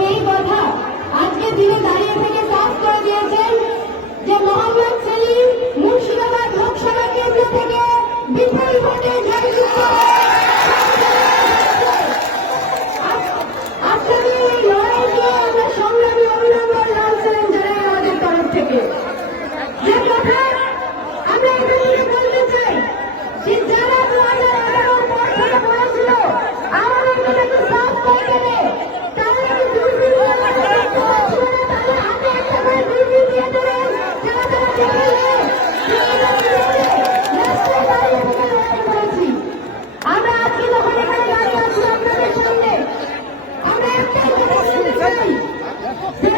यही बात आज के दिनों दाड़ी के साफ़ कर दिए Go, go, go.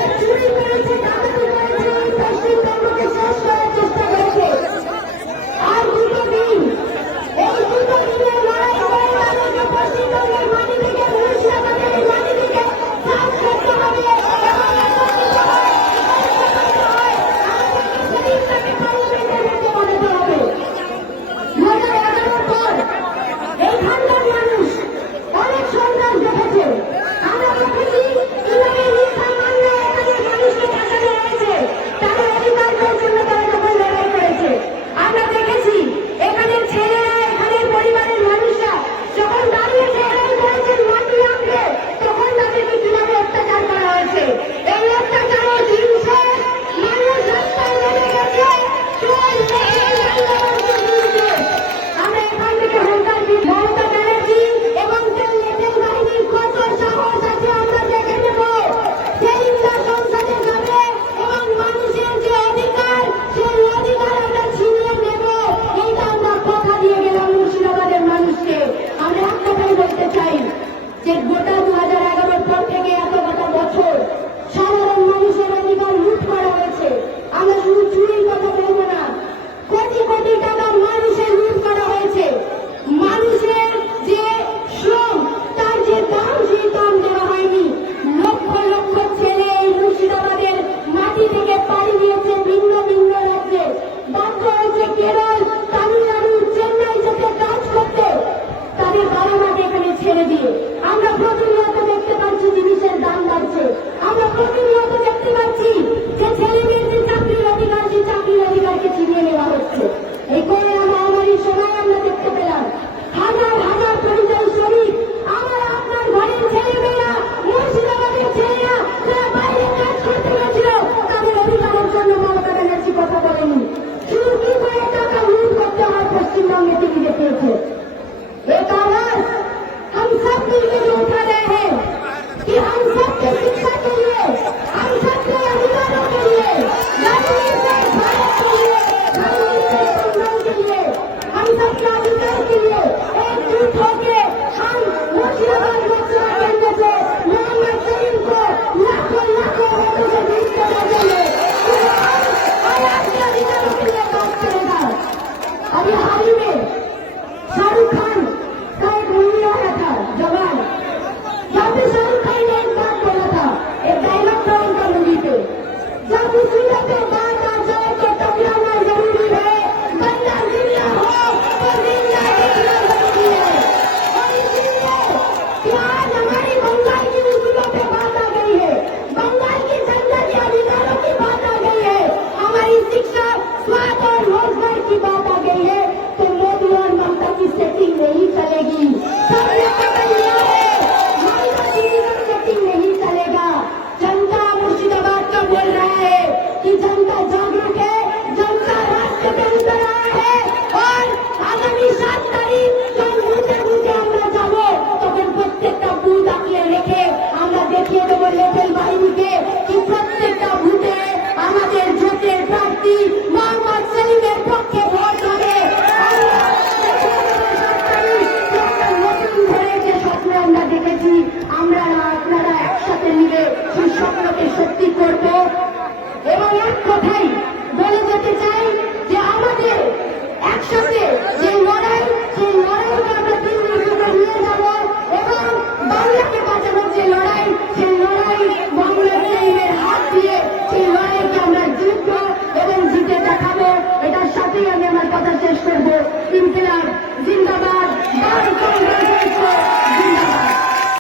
Thank you. স্বপ্নকে সত্যি করব।